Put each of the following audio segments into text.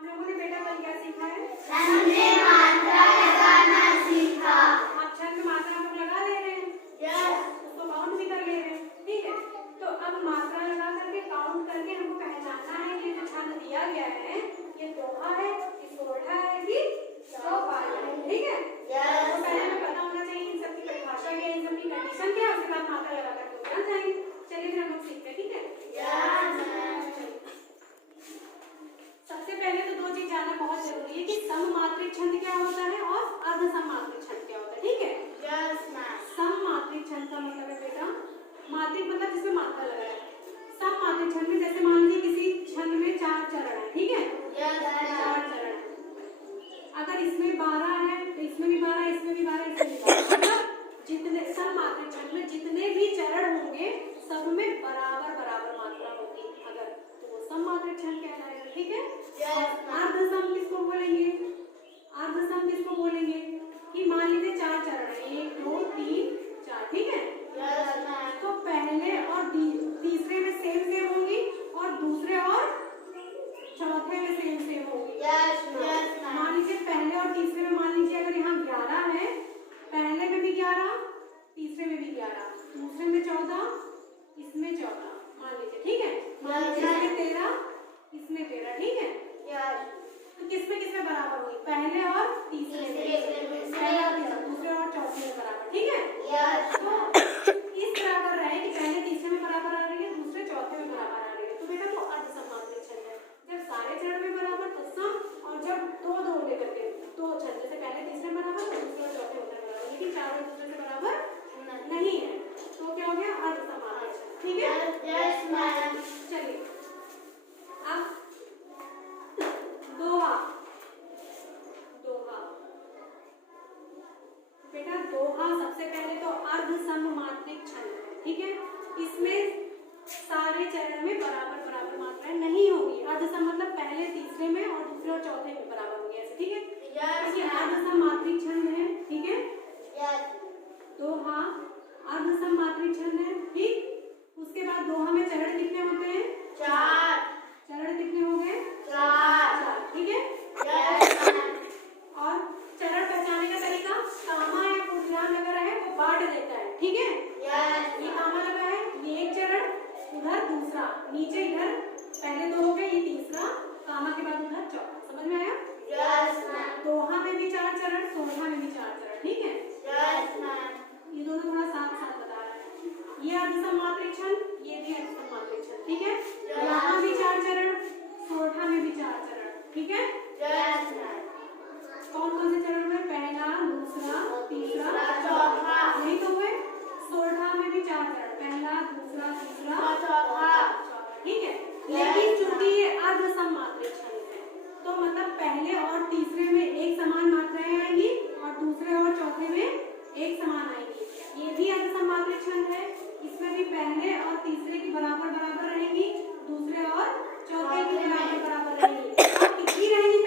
हम लोगों ने बेटा कल क्या सीखा है? हमने मात्रा लगाना सीखा। अक्षर में मात्रा हम लोग लगा ले रहे हैं, उसको काउंट भी कर ले रहे हैं, ठीक है। तो अब मात्रा लगा करके काउंट करके हमको पहचानना है कि जो छंद दिया गया है ये दोहा है, ये सोरठा है कि चौपाई है, ठीक है। तो पहले हमें पता होना चाहिए इन सबकी परिभाषा क्या है, इन सबकी कंडीशन क्या है, उसके बाद मात्रा लगा करके जान जाएंगे। चलिए फिर हम लोग सीखते हैं, ठीक है। सबसे पहले तो दो चीज जानना बहुत जरूरी है कि सममात्रिक छंद क्या होता है और अर्धसममात्रिक छंद क्या होता है, ठीक है। सममात्रिक छंद का मतलब है बेटा, मात्रिक मतलब जिसमें मात्रा लगा है। सममात्रिक छंद में जैसे मान लीजिए किसी छंद में 4 चरण है, ठीक है, 4 चरण है। अगर इसमें 12 है तो इसमें भी 12, इसमें भी 12, इसमें भी 12, मतलब जितने सममात्रिक छंद में जितने भी चरण होंगे सब में बराबर बराबर मात्रा होगी अगर, तो वो सममात्रिक छंद कहलाएगा, ठीक है। अर्धसम किसको बोलेंगे? अर्धसम किसको बोलेंगे कि मान लीजिए 4 चरण है, 1 2 3 4, ठीक है। तो पहले और तीसरे में सेम होंगी और दूसरे और चौथे में सेम होंगी। मान लीजिए पहले और तीसरे में, मान लीजिए अगर यहाँ 11 है, पहले में भी 11, तीसरे में भी 11, दूसरे में 14, इसमें 14, मान लीजिए, ठीक है। मान लीजिए इसमें 13, इसमें 13, ठीक है। तो किसमें बराबर होगी? पहले और तीसरे में, पहले और तीसरे, दूसरे और चौथे में बराबर, ठीक है। तो इस तरह अगर रहे कि पहले तीसरे में बराबर आ रही है, दूसरे चौथे में बराबर आ रही है, तो बेटा वो अर्धसममात्रिक छंद है। जब सारे चरण में बराबर तो सम, और जब दो लेकर के दो छंद, जैसे पहले तीसरे में बराबर तो दूसरे और चौथे में बराबर, लेकिन चारों दूसरे से बराबर नहीं है, तो क्या हो गया? अर्धसममात्रिक छंद, ठीक है। चलिए अब दोहा बेटा, दोहा सबसे पहले तो अर्धसममात्रिक छंद है, ठीक है। इसमें सारे चरण में बराबर बराबर मात्राएं नहीं होगी। अर्धसम मतलब पहले तीसरे में और दूसरे और चौथे में बराबर होगी, ऐसे, ठीक है। ये अर्धसममात्रिक छंद है, ठीक है। दोहा अर्धसममात्रिक छंद है, ठीक। उसके बाद दोहा में चरण कितने होते हैं? 4। चरण कितने हो गए? 4, ठीक है। और चरण पहचानने का तरीका, कामा या पूर्णविराम लगा रहा है वो बांट देता है, ठीक है। ये कामा लगा है, ये एक चरण, उधर दूसरा, नीचे इधर पहले 2 हो गए, ये तीसरा, कामा के बाद उधर चौथा, समझ में आया? दोहा में भी 4 चरण, सोरठा में भी 4 चरण, ठीक है। ये दोनों थोड़ा साथ साथ बता रहे हैं। ये अर्धसममात्रिक छंद, ये भी अर्धसममात्रिक छंद, ठीक है। यहाँ भी 4 चरण, सोरठा में भी 4 चरण, ठीक है। कौन कौन से चरण में? पहला, दूसरा, तीसरा, चौथा, नहीं तो हुए। सोरठा में भी 4 चरण, पहला, दूसरा, तीसरा, चौथा, ठीक है। लेकिन चूंकि ये अर्धसममात्रिक छंद है तो मतलब पहले और तीसरे में एक समान मात्राएं आएंगी और दूसरे और चौथे में एक समान आएंगी। ये भी अर्धसममात्रिक छंद है, इसमें भी पहले और तीसरे की बराबर बराबर रहेंगी, दूसरे और चौथे की बराबर बराबर रहेंगी। अब कितनी रहेंगी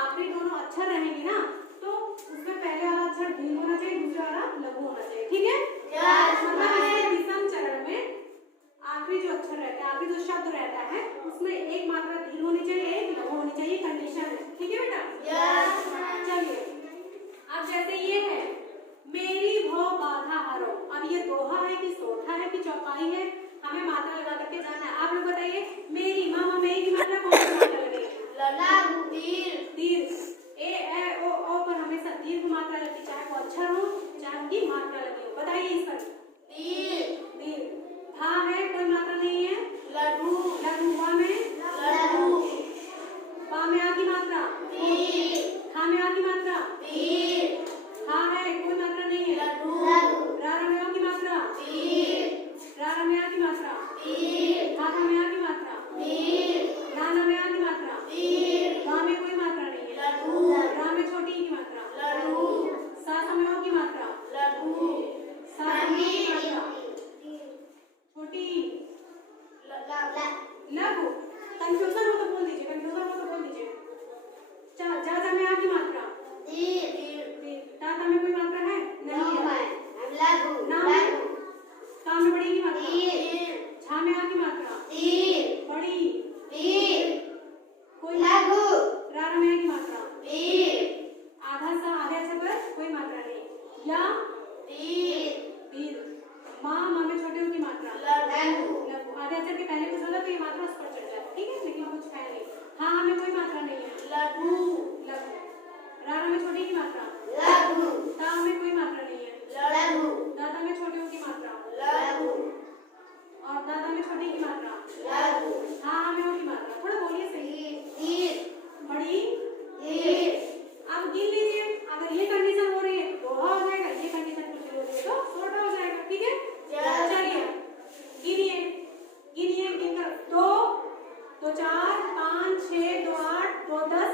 आखिरी दोनों अक्षर रहेंगे ना, तो उसमें पहले वाला अक्षर दीर्घ होना चाहिए, दूसरा वाला लघु होना चाहिए, ठीक है? मतलब इस विषम चरण में आखिरी जो अक्षर रहता है, आखिरी जो शब्द रहता है, उसमें एक मात्रा दीर्घ होनी चाहिए, एक लघु होनी चाहिए, कंडीशन है, ठीक है बेटा? चलिए, अब जैसे ये है मेरी भौ बाधा हरो, अब ये दोहा है कि सोठा है कि चौपाई है, हमें मात्रा लगा करके जाना है। आप लोग बताइए, मेरी मामा मेरी की मात्रा कौन सी मात्रा लगेगी? दीर्घ। ए ए ओ ओ पर हमेशा दीर्घ मात्रा लगती, चाहे वो अक्षर हो चाहे उनकी मात्रा लगी हो। बताइए इस पर। दीर्घ। हा है कोई मात्रा नहीं है, लघु। वा में बा में आ की मात्रा, हा में आ की मात्रा, हा है कोई मात्रा नहीं है, रा में आ की मात्रा, रा में आ की मात्रा, हा में आ की मात्रा, ना में आ की मात्रा, वा में कोई मात्रा नहीं है, रा में छोटी की मात्रा, सा में ओ की मात्रा, सा की मात्रा छोटी, लघु। कंफ्यूजन हो तो बोल दीजिए, कंफ्यूजन हो तो बोल दीजिए। जा में आ की मात्रा, ता में कोई मात्रा है नहीं है, ना में ता में बड़ी की मात्रा, छा में आ की मात्रा, बड़ी कोई रा में आ की मात्रा, आधा सा आधे अक्षर पर कोई मात्रा नहीं, या दीर्घ। माँ में छोटे की मात्रा, लघु। आधे अक्षर के पहले कुछ होगा तो ये मात्रा उस पर चढ़ जाता है, ठीक है? लेकिन कुछ है नहीं। हाँ में कोई मात्रा नहीं है, लघु। रा में छोटी की मात्रा, ता में कोई मात्रा नहीं है, दादा में छोटे की मात्रा, और दादा में छोटी की मात्रा, हाँ में की मात्रा। थोड़ा बोलिए सही। बड़ी। अब गिन लीजिए, अगर ये कंडीशन हो रही है तो दोहा हो जाएगा, ये कंडीशन कुछ हो रही है तो छोटा हो जाएगा, ठीक है? चलिए गिनिए गिनकर 2 2 4 5 6 2 8 2 10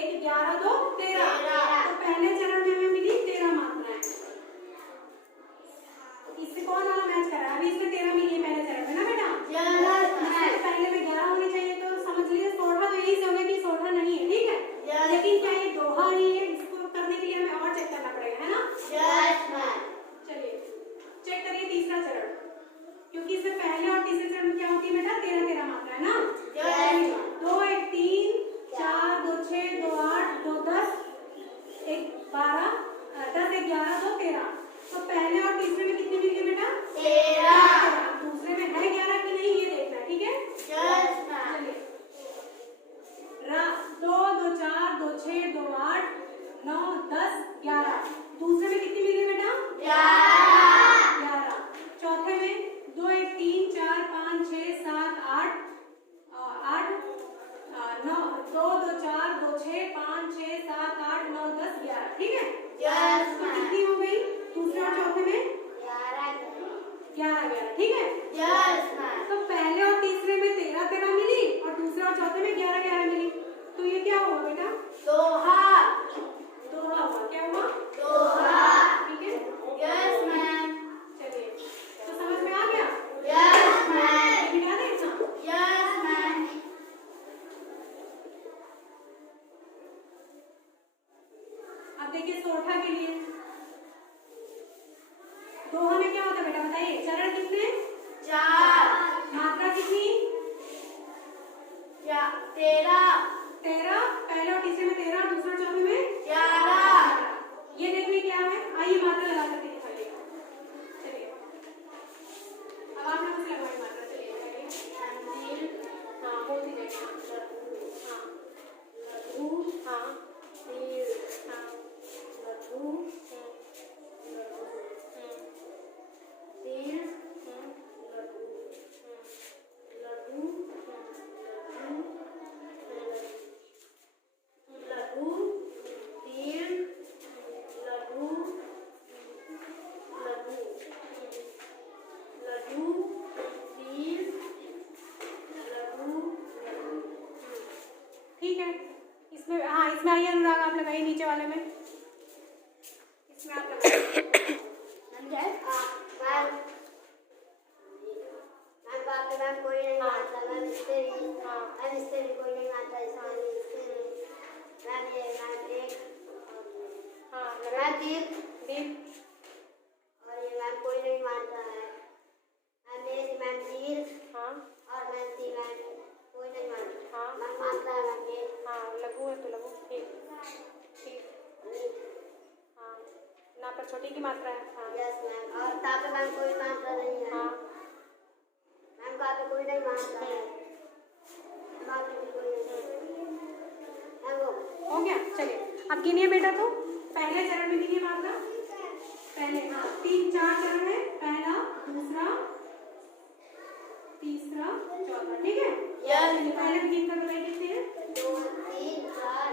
1 11 2 13। तो पहले चरण में हमें मिली 13 मात्राएं। इससे कौन वाला मैच कर रहा है? अभी इसमें 13 मिली है पहले चरण में ना बेटा? पहले में 11 होनी चाहिए, तो समझ लीजिए सोठा तो यही से हो गया कि सोठा नहीं है, ठीक है? लेकिन क्या ये दोहा नहीं है? इसको करने के लिए हमें और चेक करना पड़ेगा, है ना? चलिए चेक करिए तीसरा चरण, क्योंकि इससे पहले और तीसरे चरण में क्या होती है बेटा? 13 मात्रा है ना? 2 1 3 4 2 6 2 8 2 10 1 12 10 1 11 2 13। तो पहले और तीसरे में कितनी मिली बेटा? 13। दूसरे में है 11 कि नहीं ये देखना है, ठीक है? चलिए 2 2 4 2 6 2 8 9 10 11। दूसरे में कितनी मिली बेटा? 11। चौथे में 2 1 3 4 5 6 7 8 9 2 2 4 2 6 5 6 7 8 9 10 11, ठीक है? तो कितनी हो गई दूसरे और चौथे में? 11, ठीक है? तो पहले और तीसरे में 13 मिली और दूसरे और चौथे में 11 मिली, तो ये क्या हुआ बेटा? दोहा हुआ। क्या हुआ? ठीक है? चलिए, तो समझ में आ गया? मिटा दें इतना? अब देखिए सोठा के लिए दोहा में क्या होता है बेटा? बताइए। चरण कितने? 4। मात्रा कितनी? 13। पहले और तीसरे में 13, दूसरे और चौथे में 11। ये देखने क्या है? आइए मात्रा लगा करके दिखाइए। चलिए अब आप लोग से लगाइए मात्रा। चलिए हाँ बोल दीजिए। हाँ लघु, हाँ हाँ लघु, इसमें आइए अनुराग आप लगाइए नीचे वाले में। इसमें आप लगाइए। मैम कोई नहीं मानता, मैम इससे भी कोई नहीं मानता, दीप। दीप। और ये मैम कोई नहीं मानता है। मैम मेरे से मैम दीर। हाँ और मैम सी मैम कोई नहीं मानता। हाँ मैम मानता है मैम ये। हाँ, लघु है तो लघु, ठीक ठीक। हाँ, ना पर छोटी की मात्रा है। हाँ यस मैम। और ता पे मैम कोई मानता नहीं है। हाँ मैम का पे कोई नहीं मानता है। बात भी कोई नहीं। मैम हो गया। चलिए अब गिनिए बेटा, तो पहले चरण में गिनिए मात्रा। पहले हाँ 3-4 चरण है, पहला, दूसरा, तीसरा, चौथा, ठीक है। यस। पहले बिगिन कर बताइए कितने हैं। 2 3 4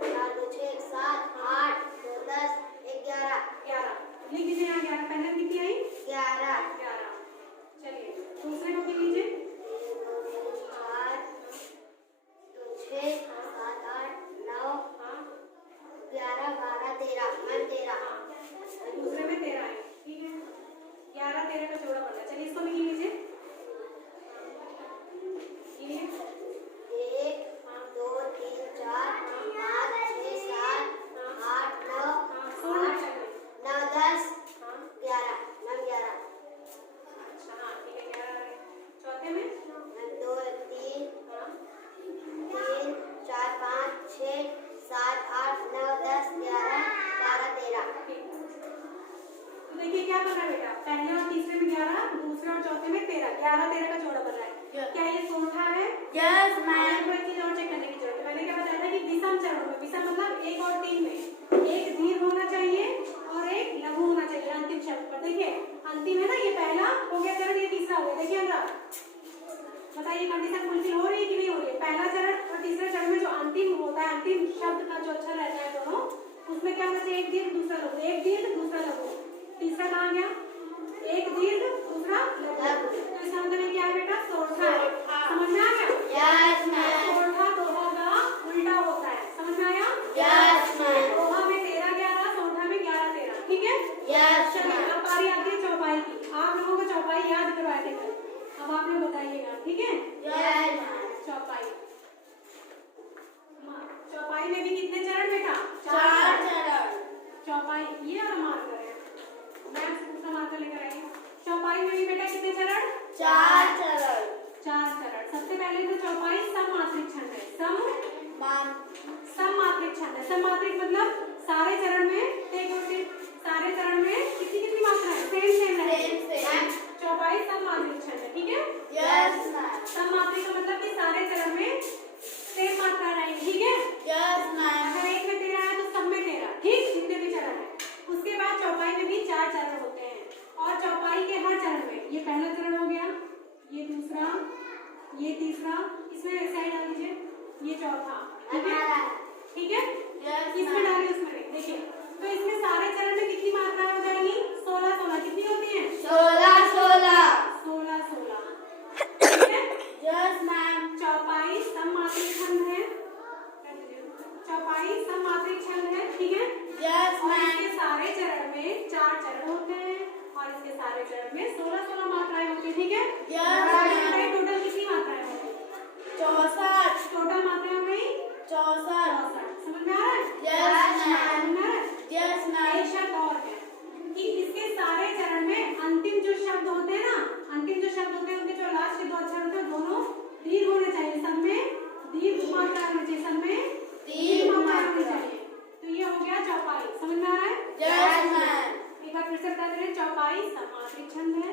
4 2 6 7 8 2 10 11 11 लिख दीजिए यहाँ 11। पहले कितनी आई 11 11। चलिए दूसरे को गिन लीजिए। 4 2 6 7 8 9 हाँ 11 12 13 मैम 13। हाँ, दूसरे में 13 है, ठीक है। 11 13 का जोड़ा बनना। चलिए इसको भी गिन लीजिए। गिनिए। 1 2 3 4 5 6 7 8 9 हाँ 16 चलिए। 9 10 हाँ 11 मैम 11। अच्छा हाँ ठीक है 11 है। चौथे में मैम 2 3 हाँ 3 4 5 6 7 8 9 10 11 12 13। ठीक। तो देखिए क्या बन रहा है बेटा, पहले और तीसरे में 11, दूसरे और चौथे में 13, 11 13 का जोड़ा बन रहा है। क्या ये सोठा है? यस मैम को एक चीज और चेक करने की जरूरत है। मैंने क्या बताया था कि विषम चरण में, विषम मतलब 1 और 3 में एक दीर्घ होना चाहिए और एक लघु होना चाहिए अंतिम शब्द पर। देखिए अंतिम है ना, ये पहला हो गया चरण, ये तीसरा हो गया। देखिए अनुराग बताइए कंडीशन फुलफिल हो रही है कि नहीं हो रही है। पहला चरण और तीसरा चरण में जो अंतिम होता है, अंतिम शब्द का जो अक्षर रहता है दोनों, उसमें क्या होना चाहिए, एक दीर्घ दूसरा लघु, एक दीर्घ दूसरा लघु। तीसरा कहाँ गया, एक दीर्घ दूसरा लघु। तो इसका मतलब क्या है बेटा, सोठा है। समझ में आ गया? Yes ma'am. सोठा दोहा का उल्टा होता है। समझ में आया? Yes ma'am. दोहा में 13 11, सोठा में 11 13, ठीक है। यस चलिए मैम। अब बारी आती है चौपाई की। आप लोगों को चौपाई याद करवाए थे कल, अब आप लोग बताइएगा, ठीक है। Yes ma'am. चौपाई, चौपाई में भी कितने चरण बेटा, 4 चरण। चौपाई ये और मार्कर है, मैम से दूसरा मार्कर लेकर आइए। चौपाई में भी बेटा कितने चरण, 4 चरण। 4 चरण। सबसे पहले तो चौपाई सममात्रिक छंद है। सममात्रिक छंद है। सममात्रिक मतलब सारे चरण में एक और सारे चरण में कितनी कितनी मात्रा है, सेम है। चौपाई सममात्रिक छंद है, ठीक है। Yes ma'am. सममात्रिक का मतलब कि सारे चरण में सेम मात्रा रहेगी, ठीक है। Yes ma'am. अगर एक में 13 है तो सब में 13, ठीक, जितने भी चरण है। उसके बाद चौपाई में भी 4 चरण होते हैं और चौपाई के हर चरण में, ये पहला चरण हो गया, ये दूसरा, ये तीसरा, इसमें साइड डाल दीजिए, ये चौथा, ठीक है, ठीक है। इसमें डालिए, उसमें देखिए। तो इसमें सारे चरण में कितनी मात्राएं हो जाएंगी, 16 16। कितनी होती है, 16 16। 16 16, ठीक है। Yes ma'am. चौपाई सममात्रिक छंद है, चौपाई सममात्रिक छंद है, ठीक है। यस और मैम। इसके सारे चरण में 4 चरण होते हैं और इसके सारे चरण में 16 16 मात्राएं होती है, ठीक है। टोटल कितनी मात्राएं होंगी, 64। टोटल मात्राएं हो गई 64। समझ में आ रहा है? Yes ma'am. समझ में आ रहा है? Yes ma'am. एक शब्द और है कि इसके सारे चरण में अंतिम जो शब्द होते हैं ना, अंतिम जो शब्द होते हैं उनके जो लास्ट के 2 अक्षर होते हैं दोनों दीर्घ होने चाहिए। सब में दीर्घ मात्रा होनी चाहिए, सब में दीर्घ मात्रा होनी चाहिए। तो ये हो गया चौपाई। समझ में आ रहा है? Yes ma'am. एक बार फिर से बता दे रहे, चौपाई सममात्रिक छंद है।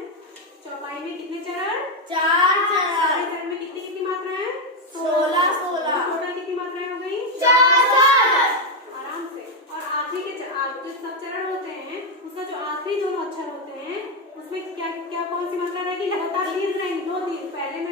चौपाई में कितने चरण, 4 सारे चरण। चरण में कितनी कितनी मात्राएं, 16 16। टोटल कितनी मात्राएं हो गई, 64। आराम से। और आखिरी के जो सब चरण होते हैं उसका जो आखिरी दोनों अक्षर होते हैं उसमें क्या क्या कौन सी मात्रा रहेगी, लगातार दीर्घ रहेंगी, 2 दीर्घ। पहले में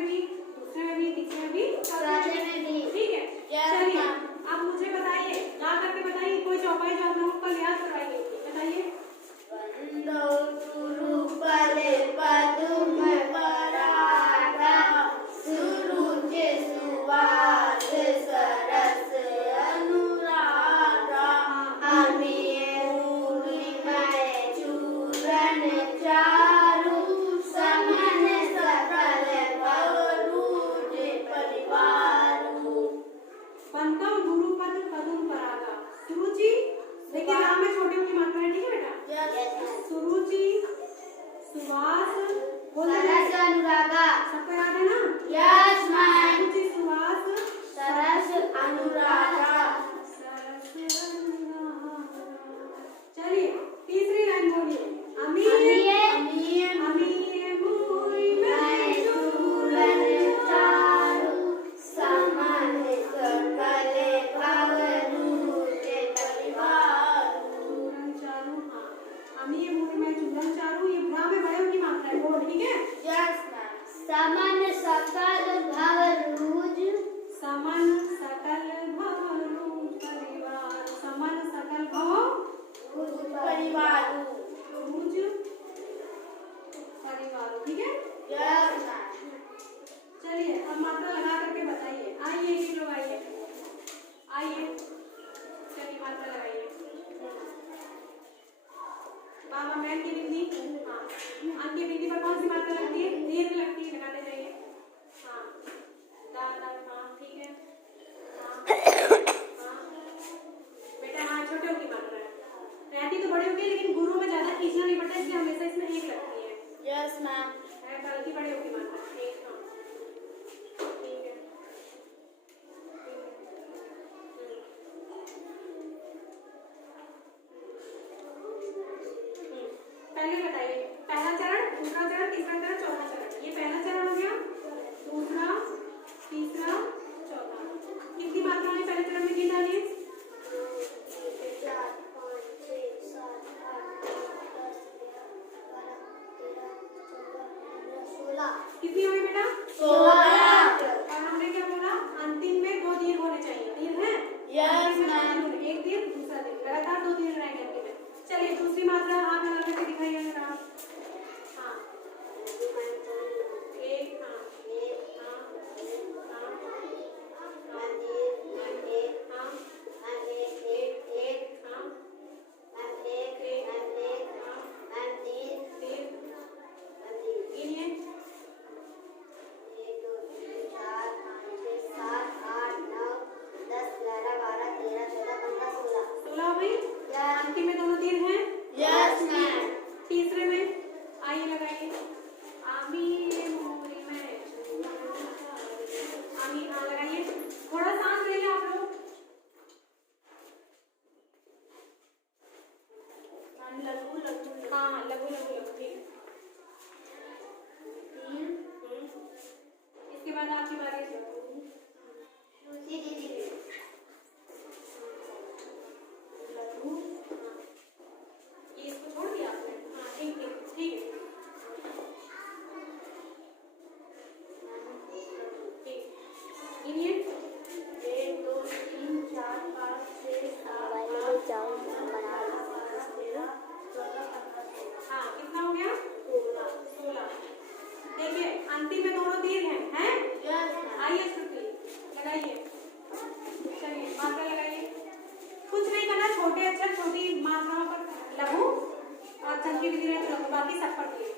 बाकी सब पढ़ लिए।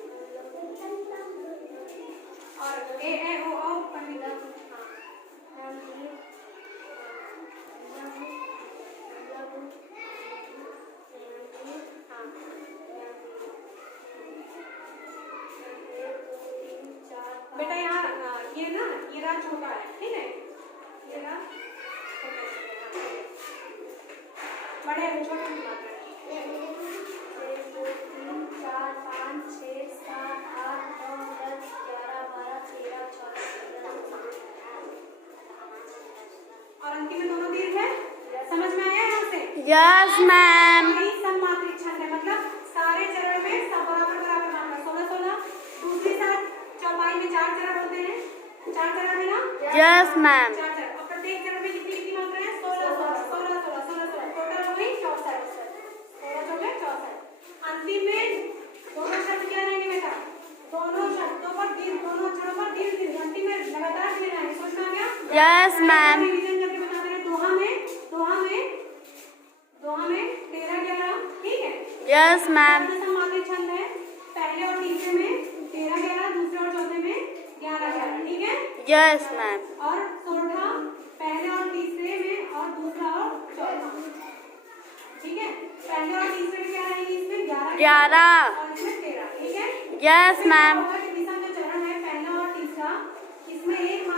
और ए ए ओ पढ़ लिया। बेटा यहाँ ये ना ईरा छोटा है, ठीक है, ये ना छोटा है, बड़े हैं छोटे की बात है। 1 2 3 4 5 6 7 8 9 10 11 12 13 14 और अंतिम में दोनों दीर्घ है। समझ में आया यहाँ से? Yes ma'am. सममात्रिक छंद है, मतलब सारे चरण में सब बराबर बराबर मात्रा 16 दूसरी साथ चौपाई में 4 चरण होते हैं, 4 चरण है ना? Yes ma'am. 4 चरण और प्रत्येक चरण में कितनी कितनी मात्रा है? 16 टोटल हो गई 64, 16 हो गए 64। अंतिम में दोनों शब्द क्या रहेंगे बेटा? दोनों शब्दों पर दीर्घ, दोनों अक्षरों पर दीर्घ, अंतिम में लगातार दीर्घ आएंगे। समझ में आ गया? Yes ma'am. रिवीजन करके बता दे रहे। दोहा में 13 11, ठीक है? Yes ma'am. सममात्रिक छंद है, पहले और तीसरे में 13 11, दूसरे और चौथे में 11 11, ठीक है? Yes ma'am. और सोरठा पहले और तीसरे में और दूसरा और चौथा, ठीक है? पहले और तीसरे में क्या रहेंगे? इसमें 11 और इसमें 13, ठीक है? Yes ma'am. जो चरण है पहला और तीसरा, इसमें एक